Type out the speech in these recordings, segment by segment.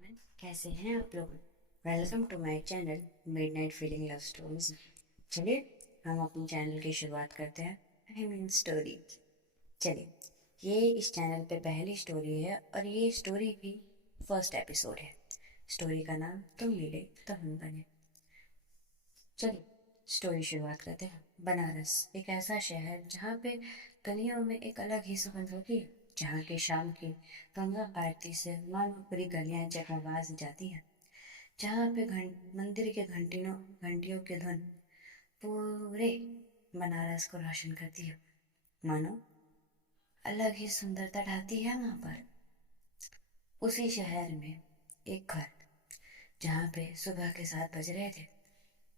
Everyone, कैसे हैं आप लोग। Welcome to my channel midnight feeling love stories. चलिए हम अपने चैनल की शुरुआत करते हैं। I mean story. चलिए, ये इस चैनल पे पहली स्टोरी है और ये स्टोरी भी फर्स्ट एपिसोड है। स्टोरी का नाम तुम मिले तो हम बने। चलिए स्टोरी शुरुआत करते हैं। बनारस एक ऐसा शहर जहाँ पे गलियों में एक अलग ही सुगंध होती है, जहाँ की शाम की गंगा आरती से मानो पूरी गलियां जगमगा जाती हैं, जहाँ पे मंदिर के घंटियों की धुन पूरे बनारस को रोशन करती है, मानो अलग ही सुंदरता ढाती है वहाँ पर। उसी शहर में एक घर, जहाँ पे सुबह के 7 बज रहे थे,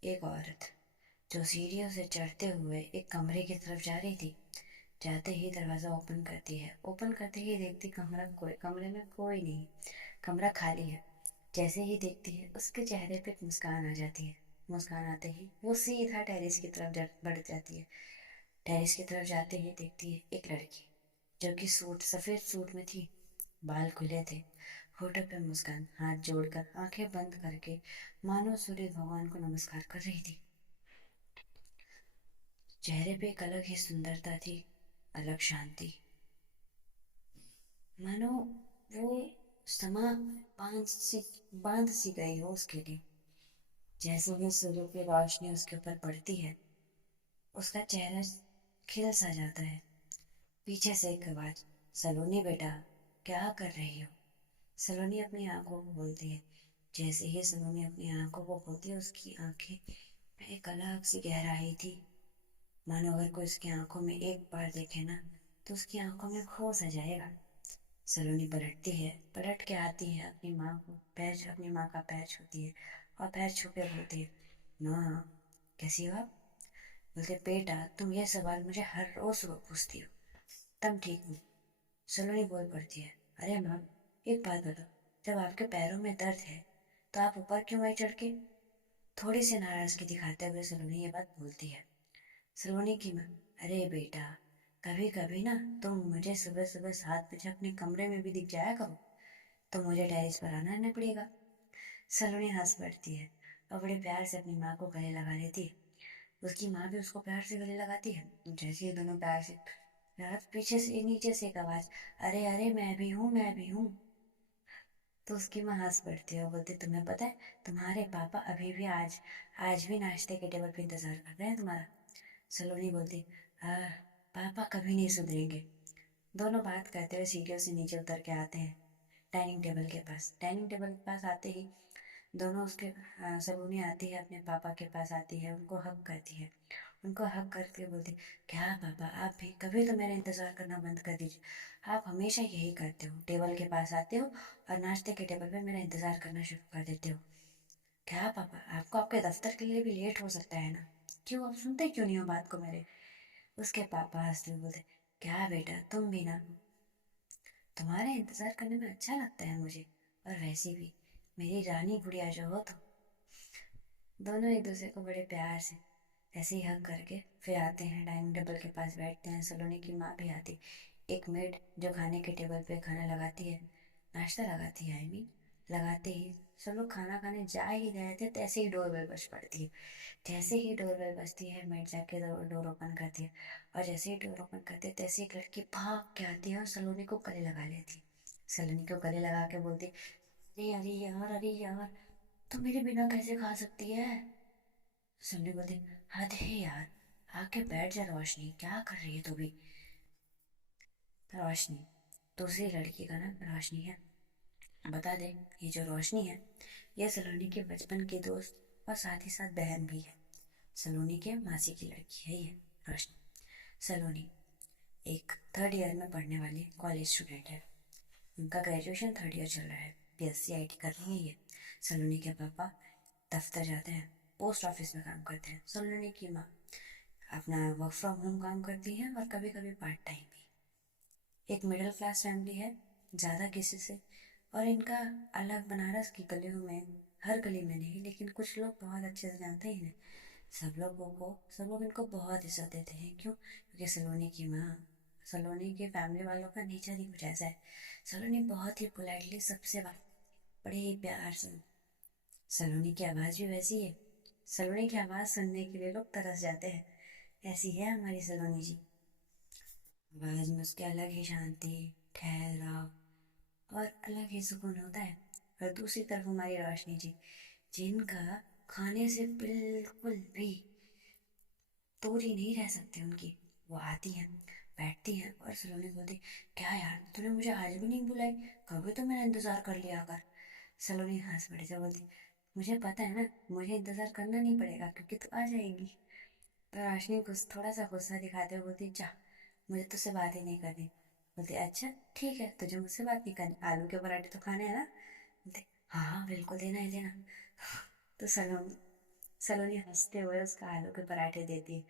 एक औरत जो सीढ़ियों से चढ़ते हुए एक कमरे की तरफ जा रही थी, जाते ही दरवाज़ा ओपन करती है। ओपन करते ही देखती कमरे में कोई नहीं, कमरा खाली है। जैसे ही देखती है उसके चेहरे पे एक मुस्कान आ जाती है। मुस्कान आते ही वो सीधा टेरेस की तरफ बढ़ जाती है। टेरेस की तरफ जाते ही देखती है एक लड़की जो कि सफ़ेद सूट में थी, बाल खुले थे, होठों पे मुस्कान, हाथ जोड़कर आंखें बंद करके मानो सूर्य भगवान को नमस्कार कर रही थी। चेहरे पे एक अलग ही सुंदरता थी, अलग शांति, मानो वो समा बांध सी गई हो उसके लिए। जैसे ही सूर्य की रोशनी उसके ऊपर पड़ती है, उसका चेहरा खिल सा जाता है। पीछे से एक आवाज, सलोनी बेटा क्या कर रही हो। सलोनी अपनी आंखों को खोलती है। जैसे ही सलोनी अपनी आंखों को खोलती है, उसकी आंखें में एक अलग सी गहराई थी, मानो अगर कोई उसकी आंखों में एक बार देखे ना तो उसकी आंखों में खो सा जाएगा। सलोनी पलटती है, पलट के आती है, अपनी माँ का पैर छूती है और पैर छू के बोलती है, माँ कैसी हो आप। बोलते, बेटा तुम ये सवाल मुझे हर रोज सुबह पूछती हो, तब ठीक हूँ। सलोनी बोल पड़ती है, अरे माँ एक बात बताओ, जब आपके पैरों में दर्द है तो आप ऊपर क्यों आई चढ़ के। थोड़ी सी नाराजगी दिखाते हुए सलोनी ये बात बोलती है। सलोनी की माँ, अरे बेटा कभी कभी ना तुम मुझे सुबह सुबह 7 बजे अपने कमरे में भी दिख जाया करो, तो मुझे टेरेस पर आना नहीं पड़ेगा। सलोनी हंस पड़ती है और बड़े प्यार से अपनी माँ को गले लगा लेती है। उसकी माँ भी उसको प्यार से गले लगाती है। जैसे ये दोनों प्यार से रात पीछे से नीचे से एक आवाज, अरे अरे मैं भी हूँ मैं भी हूँ। तो उसकी माँ हंस पड़ती है और बोलती, तुम्हें पता है तुम्हारे पापा अभी भी आज आज भी नाश्ते के टेबल पे इंतजार कर रहे हैं तुम्हारा। सलोनी बोलती, हाँ पापा कभी नहीं सुधरेंगे। दोनों बात करते हुए सीढ़ियों से नीचे उतर के आते हैं डाइनिंग टेबल के पास। डाइनिंग टेबल के पास आते ही दोनों सलोनी आती है, अपने पापा के पास आती है, उनको हक करती है। उनको हक करके बोलती, क्या पापा आप भी कभी तो मेरा इंतज़ार करना बंद कर दीजिए। आप हमेशा यही करते हो, टेबल के पास आते हो और नाश्ते के टेबल पे मेरा इंतज़ार करना शुरू कर देते हो। क्या पापा आपको आपके दफ्तर के लिए भी लेट हो सकता है ना, क्यों आप सुनते क्यों नहीं हो बात को मेरे। उसके पापा हंसते हुए बोलते, क्या बेटा तुम भी ना, तुम्हारे इंतज़ार करने में अच्छा लगता है मुझे, और वैसे भी मेरी रानी गुड़िया जो हो तो। दोनों एक दूसरे को बड़े प्यार से ऐसे ही हक करके फिर आते हैं डाइनिंग टेबल के पास बैठते हैं। सलोनी की माँ भी आती, एक मेड जो खाने के टेबल पे खाना लगाती है, नाश्ता लगाती है, आई मीन लगाते ही सब लोग खाना खाने जा ही रहे थे, तैसे ही डोरबेल बज पड़ती है। जैसे ही डोरबेल बजती है, मेड जाके डोर ओपन करती है, और जैसे ही डोर ओपन करती है तैसे ही एक लड़की भाग के आती है और सलोनी को गले लगा लेती है। सलोनी को गले लगा के बोलती, अरे अरे यार अरे यार, तू मेरे बिना कैसे खा सकती है। सलोनी बोलती, हद है यार, आके बैठ जा रोशनी, क्या कर रही है तू भी। रोशनी, दूसरी लड़की का नाम रोशनी है। बता दे, ये जो रोशनी है ये सलोनी के बचपन की दोस्त और साथ ही साथ बहन भी है। सलोनी के मासी की लड़की है ये रोशनी। सलोनी एक 3rd ईयर में पढ़ने वाली कॉलेज स्टूडेंट है। उनका ग्रेजुएशन 3rd ईयर चल रहा है, BSc IT कर रही है ये। सलोनी के पापा दफ्तर जाते हैं, पोस्ट ऑफिस में काम करते हैं। सलोनी की माँ अपना वर्क फ्रॉम होम काम करती हैं और कभी कभी पार्ट टाइम भी। एक मिडिल क्लास फैमिली है, ज़्यादा किसी से, और इनका अलग बनारस की गलियों में, हर गली में नहीं लेकिन कुछ लोग बहुत अच्छे से जानते हैं इन्हें। सब लोग इनको बहुत इज्जत देते हैं। क्यों? क्योंकि सलोनी के फैमिली वालों का नेचर ही कुछ ऐसा है। सलोनी बहुत ही पोलाइटली सबसे बात, बड़े ही प्यार से। सलोनी की आवाज़ भी वैसी है। सलोनी की आवाज़ सुनने के लिए लोग तरस जाते हैं। ऐसी है हमारी सलोनी जी। आवाज़ में उसकी अलग ही शांति, ठहराव और अलग ही सुकून होता है। और दूसरी तरफ हमारी रोशनी जी, जिनका खाने से बिल्कुल भी दूरी नहीं रह सकती उनकी। वो आती हैं, बैठती हैं और सलोनी बोलती, क्या यार तूने मुझे आज भी नहीं बुलाई, कभी तो मेरा इंतज़ार कर लिया कर। सलोनी हंस पड़ी से बोलती, मुझे पता है ना, मुझे इंतज़ार करना नहीं पड़ेगा क्योंकि तू आ जाएगी। तो रोशनी थोड़ा सा गुस्सा दिखाते हुए बोलती, जा, मुझे तुझसे बात ही नहीं करनी। बोलती, अच्छा ठीक है, तुझे मुझसे बात नहीं करनी, आलू के पराठे तो खाने हैं ना। बोलते, हाँ हाँ बिल्कुल, देना ही देना। तो सलोनी हंसते हुए उसका आलू के पराठे देती है।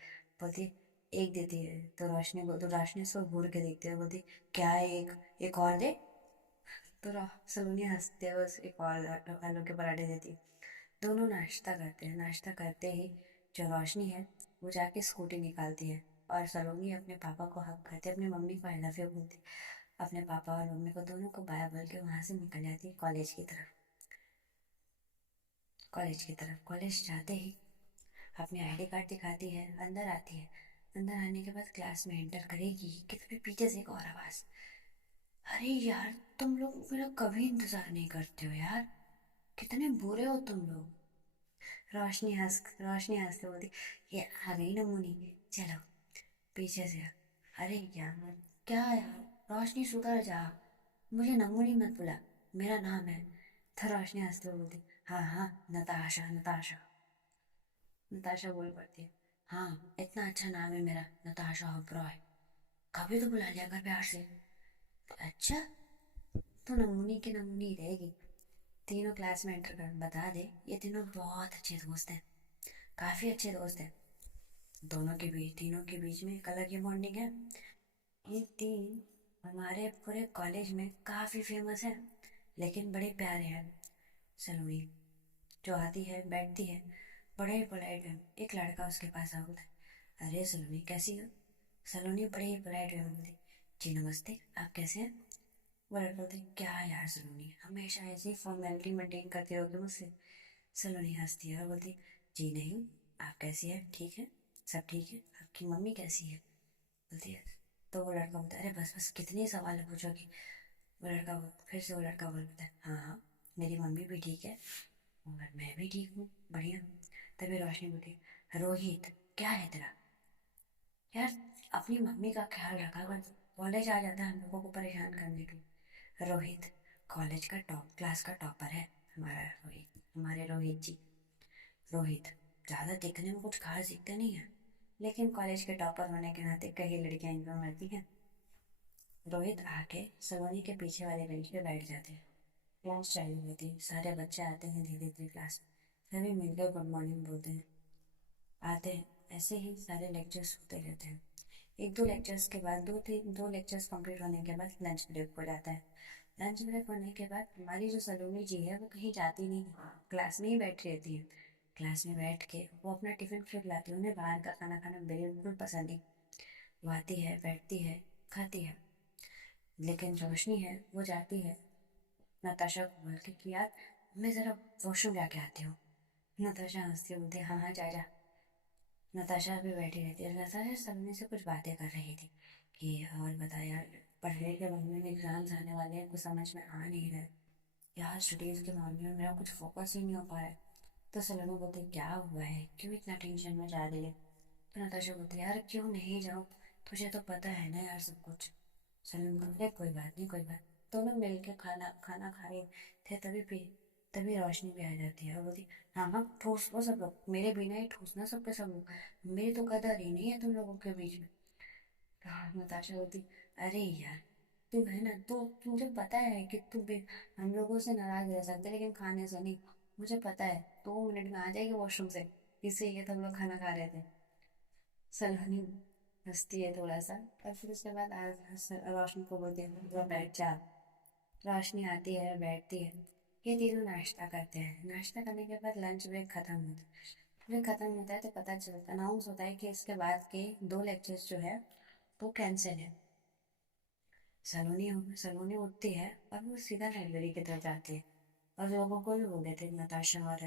बोलती, एक देती है। तो रोशनी उसको घूर के देखती है, बोलती, क्या एक और दे। तो सलोनी हंसते हुए उसे एक और आलू के पराठे देती है। दोनों नाश्ता करते हैं। नाश्ता करते ही जो रोशनी है वो जाके स्कूटी निकालती है और सलोनी अपने पापा को हक करते, अपनी मम्मी को आई लव यू बोलती, अपने पापा और मम्मी को दोनों को बाय बोल के वहाँ से निकल जाती है कॉलेज की तरफ। कॉलेज जाते ही अपनी आईडी कार्ड दिखाती है, अंदर आती है। अंदर आने के बाद क्लास में एंटर करेगी कि तभी पीछे से एक और आवाज़, अरे यार तुम लोग मेरा कभी इंतज़ार नहीं करते हो यार, कितने बुरे हो तुम लोग। रोशनी हंस के बोलती, ये आ गई नमूनी, चलो पीछे से। अरे यार क्या यार, रोशनी सुधर जा, मुझे नमूनी मत बुला, मेरा नाम है। तो रोशनी हंसते हुए बोलती, हाँ हाँ नताशा नताशा। नताशा बोल पड़ती है, हाँ इतना अच्छा नाम है मेरा, नताशा ओबरॉय, कभी तो बुला लिया कर प्यार से। अच्छा, तो नमूनी की नमूनी रहेगी। तीनों क्लास में एंटर कर बता दे, ये तीनों बहुत अच्छे दोस्त हैं, काफ़ी अच्छे दोस्त हैं। तीनों के बीच में एक अलग ही बॉन्डिंग है। ये तीन हमारे पूरे कॉलेज में काफ़ी फेमस है, लेकिन बड़े प्यारे हैं। सलोनी जो आती है बैठती है, बड़े ही पोलाइट वे में एक लड़का उसके पास आ बोलता है, अरे सलोनी कैसी हो। सलोनी बड़े ही पोलाइट वे में बोलती, जी नमस्ते, आप कैसे हैं। वो लड़का बोलती, क्या यार सलोनी, हमेशा ऐसी फॉर्मेलिटी मेंटेन करती रहोगे मुझसे। सलोनी हंसती है और बोलती, जी नहीं, आप कैसी है, ठीक है, सब ठीक है, आपकी मम्मी कैसी है। बोलती है, तो वो लड़का बोलता है, अरे बस बस कितने सवाल पूछोगी। फिर से वो लड़का बोलता है, हाँ हाँ मेरी मम्मी भी ठीक है और मैं भी ठीक हूँ, बढ़िया। तभी रोशनी बोलती, रोहित क्या है तेरा, यार अपनी मम्मी का ख्याल रखा कर, कॉलेज आ जाता है हम लोगों को परेशान करने के लिए। रोहित कॉलेज का क्लास का टॉपर है हमारे रोहित जी। रोहित ज़्यादा दिखने में कुछ खास दिखते नहीं है, लेकिन कॉलेज के टॉपर होने के नाते कई लड़कियां इनको मिलती हैं। रोहित आके सलोनी के पीछे वाले बेंच पे बैठ जाते हैं। क्लास चालू होती है, सारे बच्चे आते हैं धीरे धीरे क्लास में, सभी मिलकर गुड मॉर्निंग बोलते हैं, आते हैं। ऐसे ही सारे लेक्चर्स होते रहते हैं। एक दो लेक्चर्स के बाद दो लेक्चर्स कंप्लीट होने के बाद लंच ब्रेक हो जाता है। लंच ब्रेक होने के बाद हमारी जो सलोनी जी है वो कहीं जाती नहीं है, क्लास में ही बैठी रहती है। क्लास में बैठ के वो अपना टिफ़िन फिर लाती है, उन्हें बाहर का खाना खाना बिल्कुल पसंद नहीं। वो आती है, बैठती है, खाती है। लेकिन रोशनी है वो जाती है नताशा को बोल के कि यार मैं ज़रा वॉशरूम जाके आती हूँ। नताशा हंसती बोलती, हाँ हाँ जा जा। नताशा भी बैठी रहती है। नताशा सलोनी से कुछ बातें कर रही थी कि और बता यार, पढ़ने के मामले में एग्ज़ाम्स आने वाले हैं, कुछ समझ में आ नहीं रहा है यार, स्टडीज़ के मामले में मेरा कुछ फोकस ही नहीं हो पा रहा है। तो सलोनी बोलती, क्या हुआ है, क्यों इतना टेंशन में जा रही है। तो नताशा बोलती, यार क्यों नहीं जाऊँ, तुझे तो पता है ना यार सब कुछ। सलोनी बोलती, कोई बात नहीं कोई बात। दोनों मिल के खाना खाना खाए थे तभी रोशनी भी आ जाती है और बोलती, हाँ हाँ ठूस वो सब लोग, मेरे बिना ही ठूसना सबके सब लोग, मेरी तो कदर ही नहीं है तुम लोगों के बीच में। नताशा बोलती, अरे यार तुम है ना, तो मुझे पता है कि तुम भी हम लोगों से नाराज रह सकते लेकिन खाने से नहीं। मुझे पता है 2 मिनट में आ जाएगी वॉशरूम से, इसीलिए तो हम लोग खाना खा रहे थे। सलोनी हंसती है थोड़ा सा और फिर उसके बाद रोशनी को बोलती है, "वो बैठ जा।" रोशनी आती है, बैठती है। ये तीनों नाश्ता करते हैं। नाश्ता करने के बाद लंच ब्रेक खत्म होता है। ब्रेक खत्म होता है तो पता चलता अनाउंस होता है कि इसके बाद के 2 लेक्चर्स जो है वो कैंसिल है। सलोनी सलोनी उठती है और वो सीधा लाइब्रेरी की तरफ जाती है। और लोगों को भी बोल देते नताशा और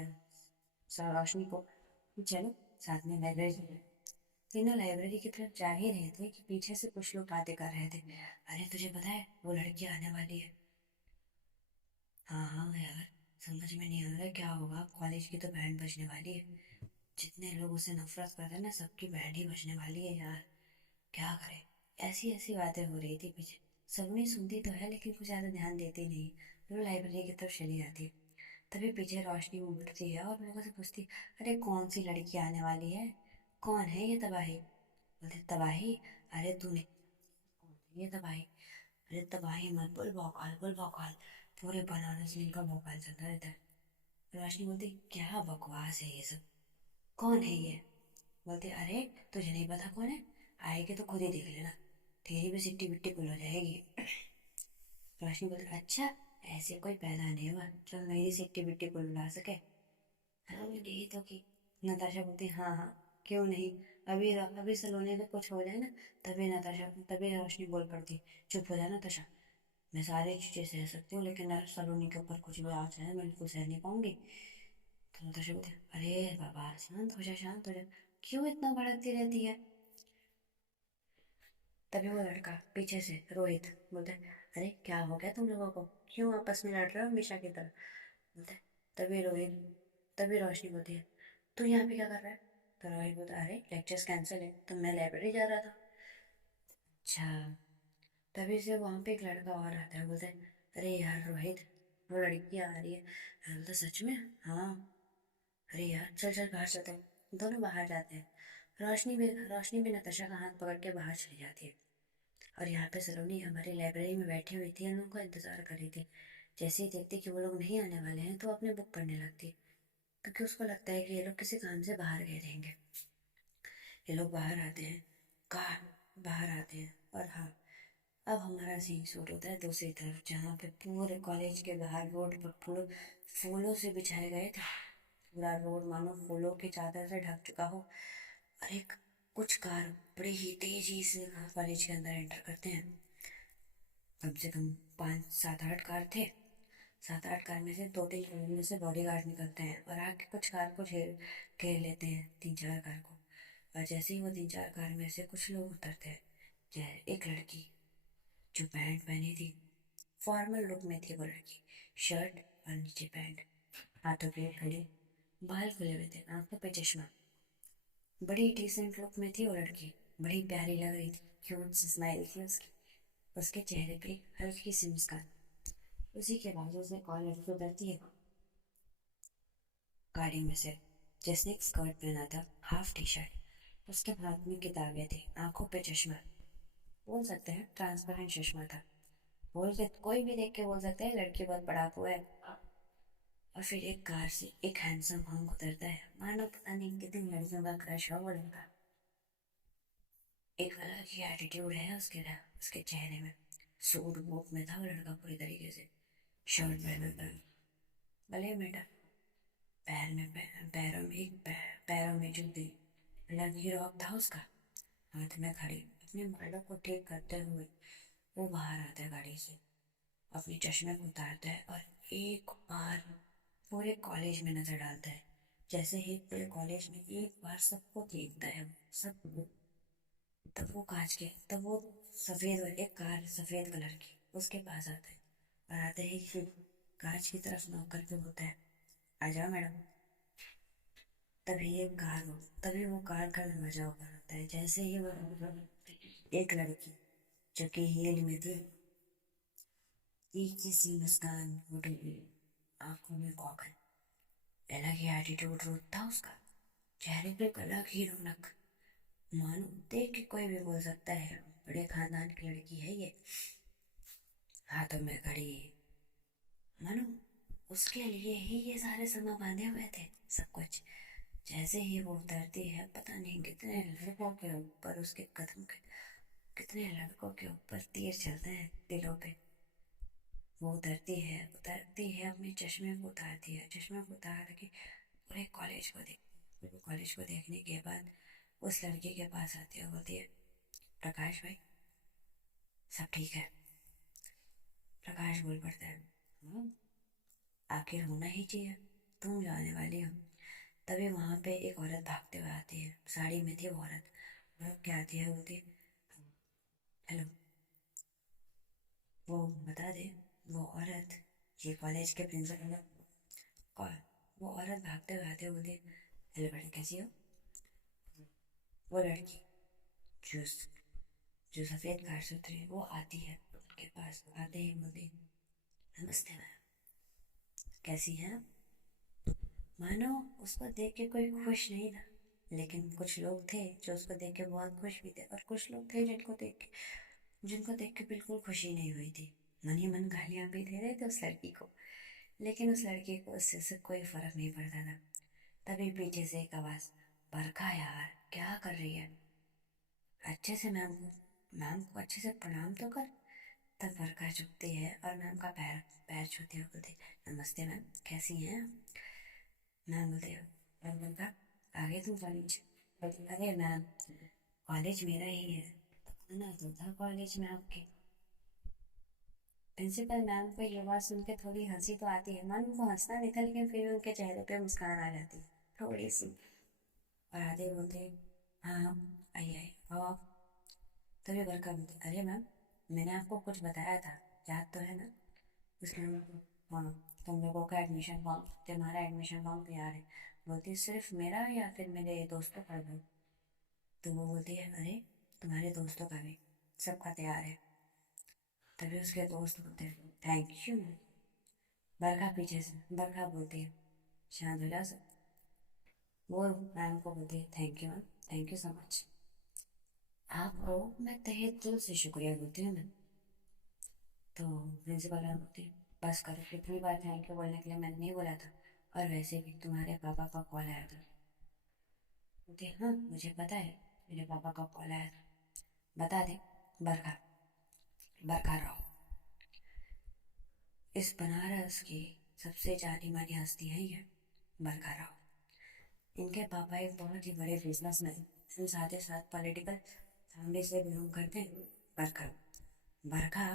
रोशनी को चलो साथ में लाइब्रेरी। तीनों लाइब्रेरी की तरफ जा ही रहे थे कि पीछे से कुछ लोग बातें कर रहे थे। अरे तुझे पता है वो लड़की आने वाली है। हाँ हाँ यार, समझ में नहीं आ रहा क्या होगा। कॉलेज की तो बैंड बजने वाली है। जितने लोग उसे नफरत करते हैं ना, सबकी बैंड ही बजने वाली है यार। क्या करे। ऐसी ऐसी बातें हो रही थी पीछे। सबने सुनती तो है लेकिन कुछ ज़्यादा ध्यान देती नहीं। वो लाइब्रेरी की तरफ चली जाती है। तभी पीछे रोशनी उठती है और लोगों से पूछती, अरे कौन सी लड़की आने वाली है? कौन है ये तबाही? बोलते तबाही? अरे तूने ये तबाही? अरे तबाही मत बोल, भौकाल बोल भौकाल। पूरे बनारस में इनका भौकाल चलता रहता है। रोशनी बोलती, क्या बकवास है ये सब। कौन है ये? बोलते, अरे तुझे नहीं पता कौन है? आएगी तो खुद ही देख लेना, तेरी भी सिट्टी बिट्टी पुल हो जाएगी। रोशनी बोलती, अच्छा ऐसे कोई पैदा नहीं हुआ चल मेरी सिट्टी बिट्टी पुल ला सके। हाँ यही तो की। नताशा बोलती, हाँ हाँ क्यों नहीं। अभी अभी सलोनी में कुछ हो जाए ना, तभी रोशनी बोल पड़ती, चुप हो जाए नताशा। मैं सारी चीज़ें सह सकती हूँ लेकिन सलोनी के ऊपर कुछ भी आ जाए मैं बिल्कुल सह नहीं पाऊंगी। तो नताशा बोलती, अरे बाबा शांत हो जा शांत हो जा, क्यों इतना भड़कती रहती है। तभी वो लड़का पीछे से रोहित बोलता है, अरे क्या हो गया तुम लोगों को, क्यों आपस में लड़ रहे हो हमेशा की तरह। बोलता है तभी रोहित तभी रोशनी बोलती है, तू यहाँ पे क्या कर रहा है? तो रोहित बोलता है, अरे लेक्चर्स कैंसिल है तो मैं लाइब्रेरी जा रहा था। अच्छा। तभी से वहाँ पे एक लड़का और आता है, बोलता है, अरे यार रोहित वो लड़की आ रही है। मैं बोलता, सच में? हाँ। अरे यार चल चल बाहर चलते हैं। दोनों बाहर जाते हैं। रोशनी भी नताशा का हाथ पकड़ के बाहर चली जाती है। और यहाँ पे सलोनी हमारी लाइब्रेरी में बैठी हुई थी, हम लोग का इंतज़ार कर रही थी। जैसे ही देखती कि वो लोग नहीं आने वाले हैं तो अपनी बुक पढ़ने लगती, क्योंकि उसको लगता है कि ये लोग किसी काम से बाहर गए रहेंगे। ये लोग बाहर आते हैं, कहाँ बाहर आते हैं। और हाँ, अब हमारा सीन शूट होता है दूसरी तरफ, जहाँ पे पूरे कॉलेज के बाहर रोड पर फूलों से बिछाए गए थे। पूरा रोड मानो फूलों की चादर से ढक चुका हो। और एक कुछ कार बड़ी ही तेजी से कॉलेज के अंदर एंटर करते हैं। कम से कम 5 7 8 कार थे। 7 8 कार में से 2 3 में से बॉडी गार्ड निकलते हैं और आगे कुछ कार को घेर घेर लेते हैं 3 4 कार को। और जैसे ही वो 3 4 कार में से कुछ लोग उतरते हैं, जय एक लड़की जो पैंट पहनी थी, फॉर्मल लुक में थी वो लड़की, शर्ट और नीचे पैंट, हाथों पे घड़ी, बाल खुले हुए थे, आंखों पे चश्मा। बड़ी डिसेंट लुक में थी वो लड़की, बड़ी प्यारी लग रही थी, क्यूट सी स्माइल थी उसकी, उसके चेहरे पे हल्की सी मुस्कान। उसी के बाजू से कॉल लड़की उतरती है गाड़ी में से, जिसने एक स्कर्ट पहना था, हाफ टी शर्ट। उसके हाथ में किताबें थी, आंखों पे चश्मा, बोल सकते हैं ट्रांसपेरेंट चश्मा था। बोल के कोई भी देख के बोल सकता है लड़की बहुत पढ़ाकू है। और फिर एक कार से एक हैंडसम हंक उतरता है, मानो पता नहीं कितनी लड़कियों का क्रश हो वो लड़का। एक अलग ही एटीट्यूड है उसके चेहरे में। सूट बूट में था वो लड़का पूरी तरीके से, शर्ट पहना था, भले बेटा पैरों में जूते, लगी रॉक था उसका, हाथ में घड़ी। अपने बालों को ठीक करते हुए वो बाहर आता है गाड़ी से, अपने चश्मे को उतारता है और एक बार पूरे कॉलेज में नजर डालता है। जैसे ही पूरे कॉलेज में एक बार सबको देखता है, सबको, तब वो सफेद, एक कार सफेद कलर की उसके पास आता है। और आते ही कांच की तरफ नॉक करके बोलता है, आ जाओ मैडम। तभी वो कार का दरवाजा ओपन होता है। जैसे ही वो, एक लड़की जो कि हील में थी, तीखी सी मुस्कान, होठों आंखों में गॉगल, अलग ही एटीट्यूड था उसका, चेहरे पे एक अलग ही रौनक। मानो देख के कोई भी बोल सकता है बड़े खानदान की लड़की है ये। हाथों में घड़ी, मानो उसके लिए ही ये सारे सामान बांधे हुए थे सब कुछ। जैसे ही वो उतरती है, पता नहीं कितने लड़कों के ऊपर उसके कदम के, कितने लड़कों के ऊपर तीर चलते हैं दिलों पे। वो उतरती है अपने चश्मे को उतार के पूरे कॉलेज को देखने के बाद उस लड़के के पास आती है, बोलती है, प्रकाश भाई सब ठीक है? प्रकाश बोल पड़ता है, "हाँ, आखिर होना ही चाहिए, तुम जो आने वाली हो। तभी वहाँ पे एक औरत भागते हुए आती है, साड़ी में थी वो औरत। वो क्या आती है, बोलती है हेलो। वो बता दे, वो औरत ये कॉलेज के प्रिंसिपल है। और वो औरत भागते हुए आते हुए बोलती है हेलो मैडम, कैसी हो। वो लड़की जो जो सफ़ेद कार से उतरी है, वो आती है उनके पास, आते ही बोलती है नमस्ते मैम, कैसी हैं आप? मानो उसको देख के कोई खुश नहीं था, लेकिन कुछ लोग थे जो उसको देख के बहुत खुश भी थे, और कुछ लोग थे जिनको देख के बिल्कुल खुशी नहीं हुई थी। मन ही मन गालियाँ भी दे रहे थे उस लड़की को, लेकिन उस लड़की को उससे से कोई फर्क नहीं पड़ता था। तभी पीछे से एक आवाज़, बरखा यार क्या कर रही है, अच्छे से मैम को अच्छे से प्रणाम तो कर। तब बरखा झुकती है और मैम का पैर पैर छूती हुई बोलती नमस्ते मैम, कैसी हैं आप? मैम बोलते और बरखा आगे तुम कॉलेज। बोलती अरे मैम, कॉलेज मेरा ही है, आना तो था कॉलेज में आपके। प्रिंसिपल मैम को ये बात सुन के थोड़ी हंसी तो आती है, मन उनको हंसना नहीं था, लेकिन फिर भी उनके चेहरे पे मुस्कान आ जाती है थोड़ी सी। और आधे बोलते हाँ आइए आइए आओ आओ। तभी बरखा बोलती अरे मैम, मैंने आपको कुछ बताया था, याद तो है ना? उसने हाँ, तुम लोगों का एडमिशन फॉर्म, तुम्हारा एडमिशन फॉर्म तैयार है। बोलती सिर्फ मेरा या फिर मेरे दोस्तों का भी? तो वो बोलती है अरे तुम्हारे दोस्तों का भी, सबका तैयार है। तभी उसके दोस्त बोलते हैं थैंक यू। बरखा पीछे से बरखा बोलती है शांत हो जाओ सब। वो मैम को बोलती है thank you ma'am, thank you so much. आपको मैं तहे दिल से शुक्रिया बोलती हूँ मैम। तो प्रिंसिपल मैम बोलती है बस करो, कितनी बार थैंक यू बोलने के लिए मैंने नहीं बोला था, और वैसे भी तुम्हारे पापा का कॉल आया था। बोलती हाँ मुझे पता है, मेरे पापा का कॉल आया था, बता दे। बरखा बरखा राव इस बनारस की सबसे जानी मानी हस्ती है ये, बरखा राव। इनके पापा एक बहुत ही बड़े बिजनेसमैन, साथ ही साथ पॉलिटिकल फैमिली से बिलोंग करते हैं। बरखा बरखा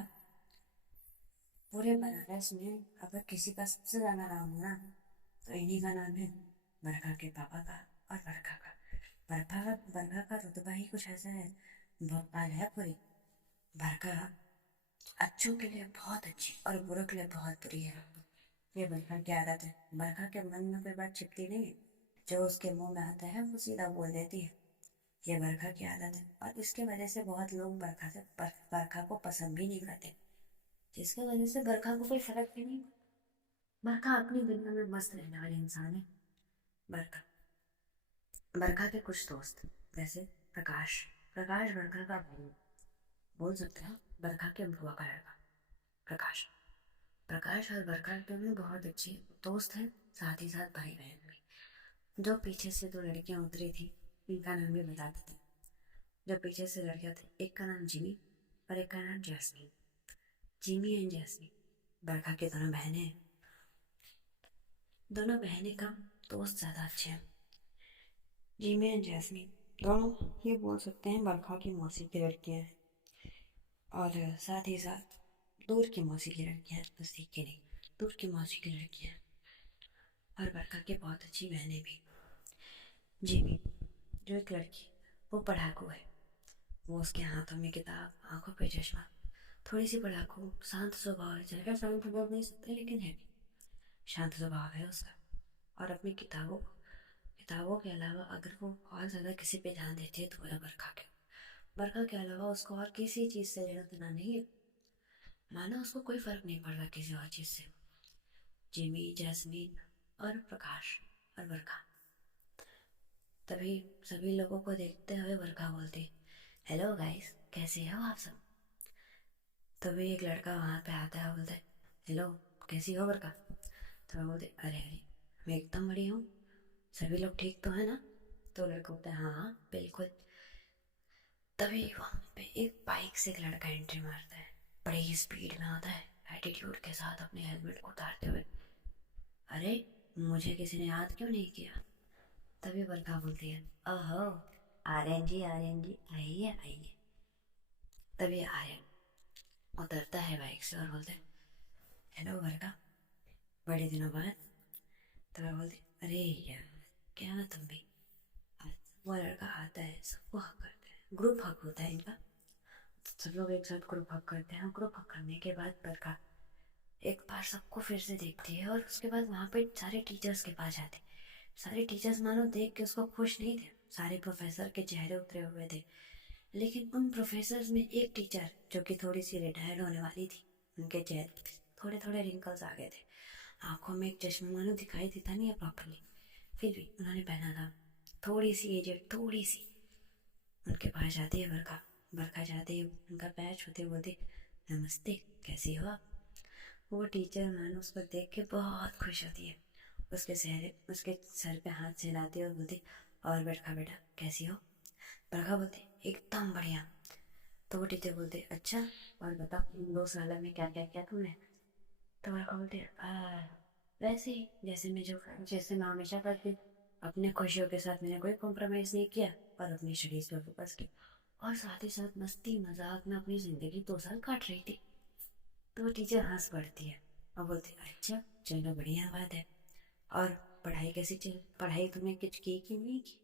पूरे बनारस में अगर किसी का सबसे ज़्यादा नाम हो ना, तो इन्हीं का नाम है, बरखा के पापा का और बरखा का। बरखा का रुतबा ही कुछ ऐसा है, भोपाल है पूरी। बरखा अच्छों के लिए बहुत अच्छी और बुरों के लिए बहुत बुरी है। ये बरखा की आदत है, बरखा के मन में कोई बात छिपती नहीं है, जो उसके मुंह में आता है वो सीधा बोल देती है। ये बरखा की आदत है, और इसके वजह से बहुत लोग बरखा को पसंद भी नहीं करते, जिसकी वजह से बरखा को कोई फर्क भी नहीं। बरखा अपनी दुनिया में मस्त रहने वाली इंसान है। बरखा बरखा के कुछ दोस्त जैसे प्रकाश। प्रकाश बरखा का भाई, बोल सकते हैं बरखा के बुआ का लड़का। प्रकाश प्रकाश और बरखा दोनों बहुत अच्छे दोस्त हैं, साथ ही साथ भाई बहन भी। जो पीछे से दो लड़कियां उतरी थी, इनका नाम भी बता देते हैं। जो पीछे से लड़कियां थी, एक का नाम जिमी और एक का नाम जैस्मीन। जिमी एंड जैस्मीन बरखा की दोनों बहनें हैं। दोनों बहनें का दोस्त ज़्यादा अच्छे हैं। जिमी एंड जैस्मीन दोनों ये बोल सकते हैं बरखा की मौसी की लड़कियां हैं, और साथ ही साथ दूर की मौसी की लड़कियां, नज़दीक की नहीं, दूर की मौसी की लड़कियां, और बरखा की बहुत अच्छी बहनें भी। जिमी जो एक लड़की, वो पढ़ाकू है। वो उसके हाथों में किताब, आंखों पे चश्मा, थोड़ी सी पढ़ाकू, शांत स्वभाव है। ज़्यादा शांत बोल नहीं सकते, लेकिन है भी शांत स्वभाव है उसका। और अपनी किताबों के अलावा अगर वो और ज़्यादा किसी पे ध्यान देती है तो वो है बरखा के अलावा उसको और किसी चीज़ से लेना देना नहीं है, माना उसको कोई फ़र्क नहीं पड़ रहा किसी और चीज़ से। जिमी, जैस्मीन और प्रकाश और बरखा। तभी सभी लोगों को देखते हुए बरखा बोलती हेलो गाइस, कैसे हो आप सब? तभी एक लड़का वहाँ पे आता है, बोलता है हेलो, कैसी हो बरखा? तो मैं बोलते अरे अरे, मैं एकदम बढ़िया हूँ, सभी लोग ठीक तो है ना? तो लड़का बोलता है हाँ हाँ बिल्कुल। तभी वहाँ पे एक बाइक से एक लड़का एंट्री मारता है, बड़ी ही स्पीड में आता है, एटीट्यूड के साथ अपने हेलमेट को उतारते हुए। अरे, मुझे किसी ने याद क्यों नहीं किया? तभी बरखा बोलती है ओहो, आर्यन जी आइए आइए। तभी आर्यन उतरता है बाइक से और बोलते हैं हेलो बरखा, बड़े दिनों बाद। तो मैं बोलती अरे यार क्या ना तुम भी। आज वो लड़का आता है, सबको हक करता है, ग्रुप हक होता है इनका। तो सब लोग एक साथ ग्रुप हक करते हैं। ग्रुप हक करने के बाद बरखा एक बार सबको फिर से देखती है, और उसके बाद वहाँ पे सारे टीचर्स के पास जाते। सारे टीचर्स मानो देख के उसको खुश नहीं थे, सारे प्रोफेसर के चेहरे उतरे हुए थे। लेकिन उन प्रोफेसर्स में एक टीचर जो कि थोड़ी सी रिटायर्ड होने वाली थी, उनके चेहरे थोड़े थोड़े रिंकल्स आ गए थे, आंखों में एक चश्मा मानो दिखाई देता नहीं है प्रॉपरली, फिर भी उन्होंने पहना था, थोड़ी सी एजेड, थोड़ी सी। उनके पास जाती है बरखा। बरखा जाती है, उनका पैर छूते बोलती नमस्ते, कैसी हो आप। वो टीचर मानो उसको देख के बहुत खुश होती है, उसके सर पे हाथ सहलाती है और बोलती और बरखा बेटा कैसी हो। बरखा बोलती एकदम बढ़िया। तो वो टीचर बोलते अच्छा और बताओ इन 2 साल में क्या क्या किया तुमने। तो बरखा बोलते वैसे ही जैसे मैं हमेशा करती हूँ। अपने खुशियों के साथ मैंने कोई कॉम्प्रोमाइज़ नहीं किया और अपनी स्टडीज़ पे फोकस किया, और साथ ही साथ मस्ती मजाक में अपनी ज़िंदगी 2 साल काट रही थी। तो वो टीचर हंस पड़ती है और बोलती अच्छा चलो बढ़िया बात है, और पढ़ाई कैसी चल, पढ़ाई तुमने कुछ की कि नहीं की।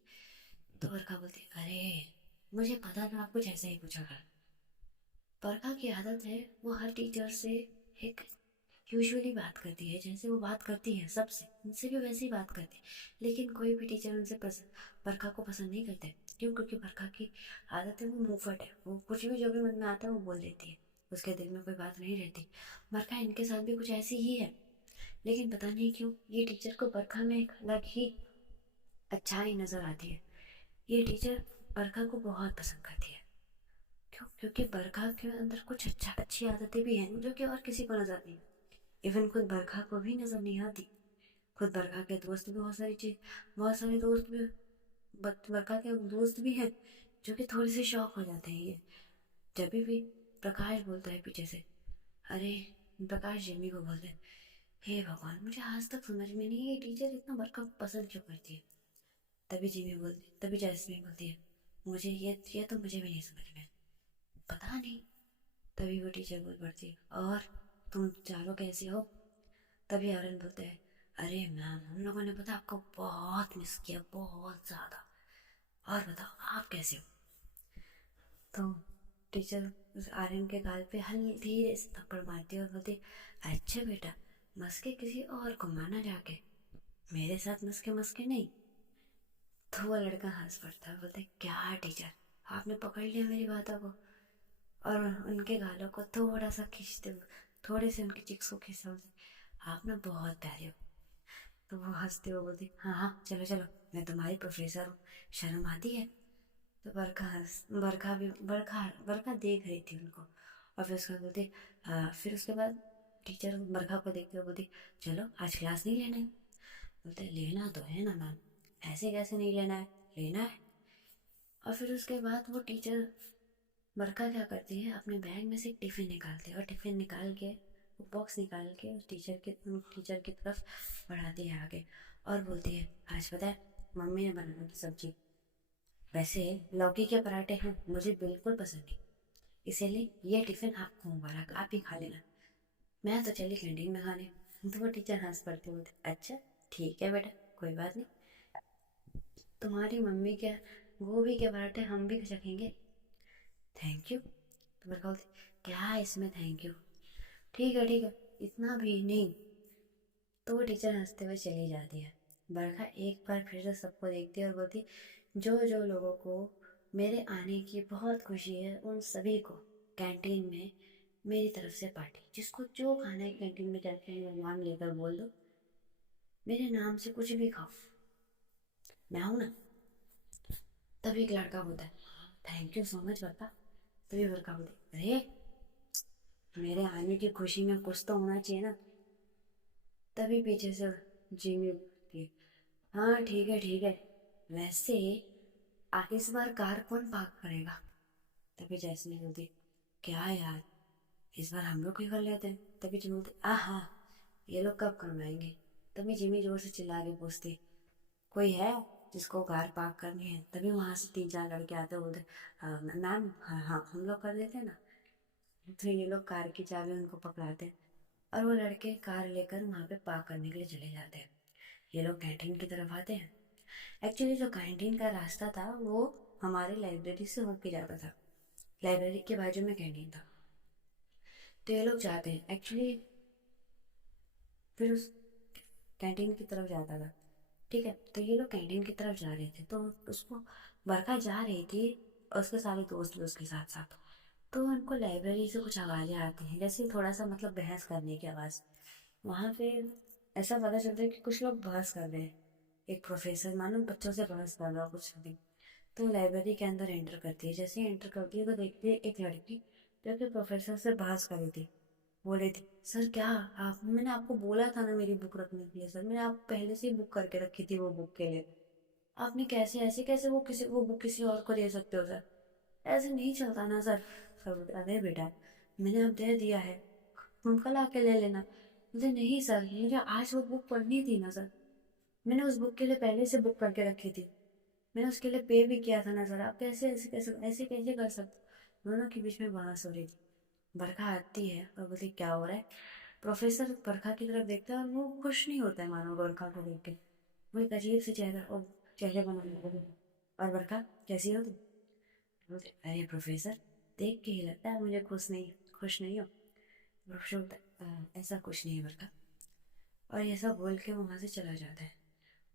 तो बरखा बोलती अरे मुझे पता था आप कुछ ऐसा ही पूछोगा। बरखा की आदत है वो हर टीचर से एक यूजुअली बात करती है, जैसे वो बात करती है सबसे, उनसे भी वैसे ही बात करती है। लेकिन कोई भी टीचर बरखा को पसंद नहीं करते। क्यों? क्योंकि बरखा की आदत है वो मुंहफट है, वो कुछ भी जो भी मन में आता है वो बोल देती है, उसके दिल में कोई बात नहीं रहती। बरखा इनके साथ भी कुछ ऐसी ही है। लेकिन पता नहीं क्यों ये टीचर को बरखा में एक अलग ही अच्छाई नजर आती है। ये टीचर बरखा को बहुत पसंद करती है। क्यों? क्योंकि बरखा के अंदर कुछ अच्छी आदतें भी हैं जो कि और किसी को नजर नहीं। इवन खुद बरखा को भी नजर नहीं आती। खुद बरखा के दोस्त भी बहुत सारे दोस्त भी, बरखा के दोस्त भी हैं जो कि थोड़े से शौक हो जाते हैं। ये जब भी प्रकाश बोलता है पीछे से, अरे प्रकाश जिमी को बोलते हैं हे भगवान मुझे आज तक समझ में नहीं ये टीचर इतना बरखा को पसंद क्यों करती है। तभी जैस्मीन बोलती है मुझे ये तो मुझे भी नहीं समझ में, पता नहीं। तभी वो टीचर बोल पड़ती है और तुम चारों कैसे हो। तभी आर्यन बोलते हैं अरे मैम हम लोगों ने पता आपको बहुत मिस किया, बहुत ज़्यादा, और बताओ आप कैसे हो। तो टीचर उस आर्यन के गाल पे धीरे से थप्पड़ मारती है और बोलती अच्छा बेटा मस्के किसी और को माना जाके, मेरे साथ मस्के मस्के नहीं। तो वो लड़का हंस पड़ता है, बोलते क्या टीचर आपने पकड़ लिया मेरी बातों को, और उनके गालों को थोड़ा सा खींचते हुए, थोड़े से उनकी चिक्स को खींचते हुए आप ना बहुत प्यारे हो। तो वो हंसते हुए बोलती हाँ हाँ चलो चलो मैं तुम्हारी प्रोफेसर हूँ, शर्म आती है। तो बरखा देख रही थी उनको, और फिर उसके बाद बोलती फिर उसके बाद टीचर बरखा को देखते हुए बोलती चलो आज क्लास नहीं लेना है। बोलते लेना तो है ना मैम, ऐसे कैसे नहीं लेना है, लेना है। और फिर उसके बाद वो टीचर बरखा क्या करती है अपने बैग में से एक टिफ़िन निकालती है, और टिफ़िन निकाल के वो बॉक्स निकाल के उस टीचर की तरफ बढ़ाती है आगे, और बोलती है आज पता है मम्मी ने बनाई की सब्जी, वैसे लौकी के पराठे हैं मुझे बिल्कुल पसंद नहीं, इसीलिए ये टिफ़िन आपको मुबारक, आप ही खा लेना, मैं तो चली कैंटीन में खाने। तो वो टीचर हंस पड़ते बोलते अच्छा ठीक है बेटा कोई बात नहीं, तुम्हारी मम्मी के गोभी के पराठे हम भी चखेंगे, थैंक यू। तो मेरे को बोलती क्या इसमें थैंक यू, ठीक है इतना भी नहीं। तो वो टीचर हंसते हुए चली जाती है। बरखा एक बार फिर से सबको देखती है और बोलती जो जो लोगों को मेरे आने की बहुत खुशी है उन सभी को कैंटीन में मेरी तरफ से पार्टी, जिसको जो खाना है कैंटीन में जाके नाम लेकर बोल दो, मेरे नाम से कुछ भी खाओ, मैं हूँ ना। तभी एक लड़का बोलता है थैंक यू सो मच बरखा। तभी बरखा बोलती अरे मेरे आने की खुशी में कुछ तो होना चाहिए ना। तभी पीछे से जिमी बोलती है हाँ ठीक है, वैसे इस बार कार कौन पार्क करेगा। तभी जैस्मिन बोलती क्या यार इस बार हम लोग ही कर लेते हैं। तभी जिमी बोलती हाँ ये लोग कब करवाएंगे। तभी जिमी जोर से चिल्ला के पूछती कोई है जिसको कार पार्क करनी है। तभी वहां से 3-4 लड़के आते बोलते मैम हाँ हम लोग कर देते हैं ना। तो ये लोग कार की चाबी उनको पकड़ाते और वो लड़के कार लेकर वहाँ पे पार्क करने के लिए चले जाते हैं। ये लोग कैंटीन की तरफ आते हैं। एक्चुअली जो कैंटीन का रास्ता था वो हमारे लाइब्रेरी से होके जाता था, लाइब्रेरी के बाजू में कैंटीन था। तो ये लोग जाते हैं एक्चुअली, फिर उस कैंटीन की तरफ जाता था। ठीक है, तो ये लोग कैंटीन की तरफ जा रहे थे, तो उसको बरखा जा रही थी और उसके सारे दोस्त भी उसके साथ साथ। तो उनको लाइब्रेरी से कुछ आवाज़ें आती हैं, जैसे थोड़ा सा मतलब बहस करने की आवाज़। वहाँ पे ऐसा पता चलता है कि कुछ लोग बहस कर रहे हैं। एक प्रोफेसर मानो बच्चों से बहस कर रहा हो कुछ भी। तो लाइब्रेरी के अंदर एंटर करती है, जैसे ही एंटर करती है तो देखती है एक लड़की जो कि प्रोफेसर से बहस कर रही थी। बोल रही थी, सर क्या आप, मैंने आपको बोला था ना मेरी बुक रखने के लिए, सर मैंने आप पहले से ही बुक करके रखी थी वो बुक के लिए, आपने कैसे ऐसे कैसे वो बुक किसी और को दे सकते हो सर, ऐसे नहीं चलता ना सर। सर बोलते, अरे बेटा मैंने अब दे दिया है, तुम कल आके ले लेना। मुझे नहीं सर, मुझे आज वो बुक पढ़नी थी ना सर, मैंने उस बुक के लिए पहले से बुक करके रखी थी, मैंने उसके लिए पे भी किया था ना सर, आप कैसे ऐसे कैसे कर सकते। दोनों के बीच में बहस हो रही थी। बरखा आती है और बोलती क्या हो रहा है। प्रोफेसर बरखा की तरफ देखता है और वो खुश नहीं होता है मानो बरखा को देख के। वो एक अजीब से चेहरा और चेहरे बनाने लगे। और बरखा कैसी हो तुम। बोलते अरे प्रोफेसर, देख के ही लगता है मुझे खुश नहीं हो। प्रोफेसर बोलता ऐसा कुछ नहीं है बरखा, और ये सब बोल के वहाँ से चला जाता है।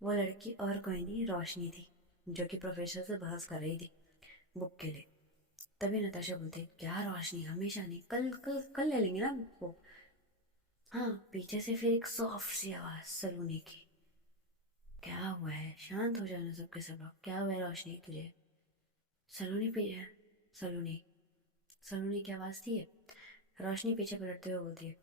वो लड़की और कोई नहीं, रोशनी थी, जो कि प्रोफेसर से बहस कर रही थी बुक के लिए। तभी नताशा बोलते क्या रोशनी, हमेशा नहीं, कल कल कल ले लेंगे ना बुक को। हाँ, पीछे से फिर एक सॉफ्ट सी आवाज सलोनी की, क्या हुआ है, शांत हो जाना सबके सब लोग, क्या हुआ है रोशनी तुझे। सलोनी पीछे, सलोनी सलोनी की आवाज थी ये। रोशनी पीछे पलटते हुए बोलती है,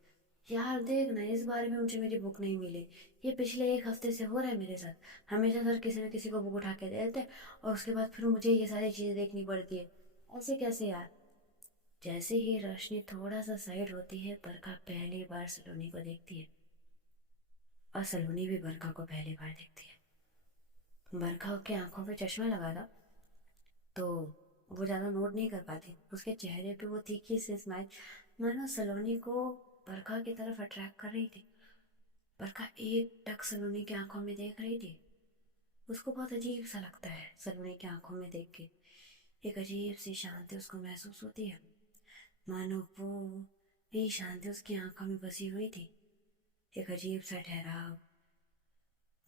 यार देख ना, इस बारे में मुझे मेरी बुक नहीं मिली, ये पिछले एक हफ्ते से हो रहा है मेरे साथ, हमेशा सर किसी न किसी को बुक उठा के दे देते और उसके बाद फिर मुझे ये सारी चीज़ें देखनी पड़ती है, ऐसे कैसे यार। जैसे ही रोशनी थोड़ा सा साइड होती है, बरखा पहली बार सलोनी को देखती है और सलोनी भी बरखा को पहली बार देखती है। बरखा के आंखों पे चश्मा लगा था तो वो ज़्यादा नोट नहीं कर पाती, उसके चेहरे पे वो तीखी सी स्माइल मानो सलोनी को बरखा की तरफ अट्रैक्ट कर रही थी। बरखा एक टक सलोनी की आंखों में देख रही थी। उसको बहुत अजीब सा लगता है सलोनी की आंखों में देख के, एक अजीब सी शांति उसको महसूस होती है, मानो पूरी शांति उसकी आंखों में बसी हुई थी, एक अजीब सा ठहराव।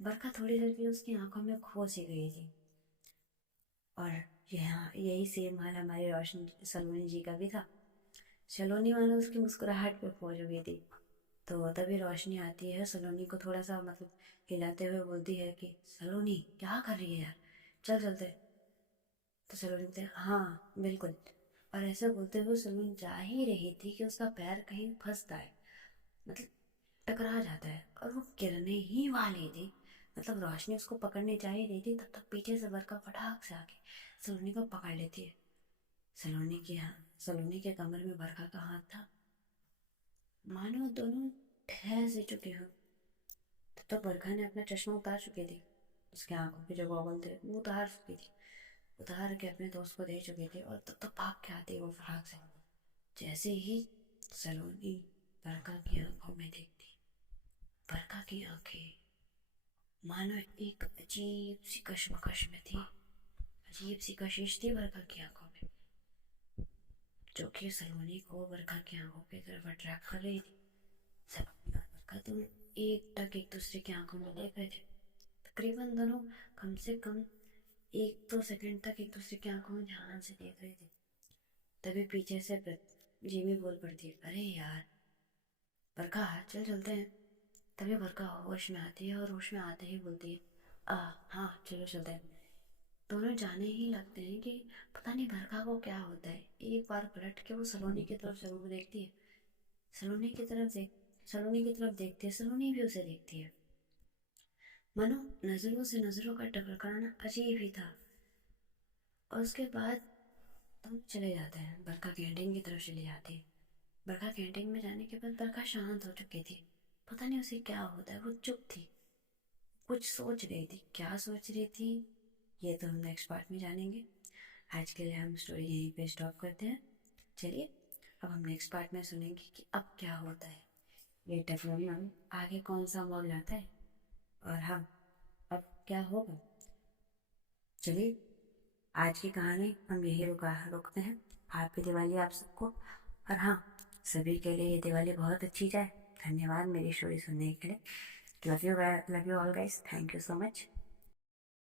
बरखा थोड़ी देर के लिए उसकी आंखों में खो सी गई थी। और यहाँ यही सेम हाल हमारी रोशनी सलोनी जी का भी था। सलोनी मानो उसकी मुस्कुराहट पे खो चुकी थी। तो तभी रोशनी आती है, सलोनी को थोड़ा सा मतलब हिलाते हुए बोलती है कि सलोनी क्या कर रही है यार, चल चलते। तो सलोनी बोलते हाँ बिल्कुल। और ऐसे बोलते हुए सलोनी जा ही रही थी कि उसका पैर कहीं फंसता है, मतलब टकरा जाता है और वो गिरने ही वाली थी। मतलब रोशनी उसको पकड़ने जा ही रही थी, तब तक पीछे से बरखा फटाक से आके सलोनी को पकड़ लेती है। सलोनी के कमर में बरखा का हाथ था, मानो दोनों ठहर से चुके हों। तब तक बरखा ने अपना चश्मा उतार चुकी थी, उसके आंखों के जो गॉगल थे वो उतार चुकी थी, उतार के अपने दोस्त को दे चुकी थी। और तब तक भाग के आती है वो फटाक से। जैसे ही सलोनी बरखा की आंखों में देखती, बरखा की आंखें मानो एक अजीब सी कशमकश में थी, अजीब सी कशिश थी बरखा की आंखों में, जो कि सलोनी को बरखा की आंखों की तरफ अट्रैक्ट कर रही थी। सलोनी और बरखा दोनों एक टक एक दूसरे की आंखों में देख रहे थे। तकरीबन दोनों कम से कम 1-2 सेकंड तक एक दूसरे की आंखों में ध्यान से देख रहे थे। तभी पीछे से जिमी बोल पड़ती है, अरे यार बरखा चल चलते हैं। तभी बरखा होश में आती है और होश में आते ही बोलती है, हाँ चलो चलते हैं। दोनों जाने ही लगते हैं कि पता नहीं बरखा को क्या होता है। एक बार पलट के वो सलोनी की तरफ जरूर देखती है, सलोनी की तरफ देख सलोनी की तरफ देखती है, सलोनी भी उसे देखती है। मानो नजरों से नजरों का टकराना अजीब ही था। और उसके बाद तुम चले जाते हैं, बरखा कैंटीन की तरफ चली जाती है। बरखा कैंटीन में जाने के बाद बरखा शांत हो चुकी थी, पता नहीं उसे क्या होता है, वो चुप थी, कुछ सोच रही थी। क्या सोच रही थी ये तो हम नेक्स्ट पार्ट में जानेंगे। आज के लिए हम स्टोरी यहीं पे स्टॉप करते हैं। चलिए अब हम नेक्स्ट पार्ट में सुनेंगे कि अब क्या होता है। ये टेक्नोलॉजी आगे कौन सा मोड़ लाता है, और हाँ अब क्या होगा। चलिए आज की कहानी हम यही रोकते हैं। हैप्पी दिवाली आप सबको, और हाँ सभी के लिए ये दिवाली बहुत अच्छी जाए। धन्यवाद मेरी स्टोरी सुनने के लिए। Love you all guys, thank you so much.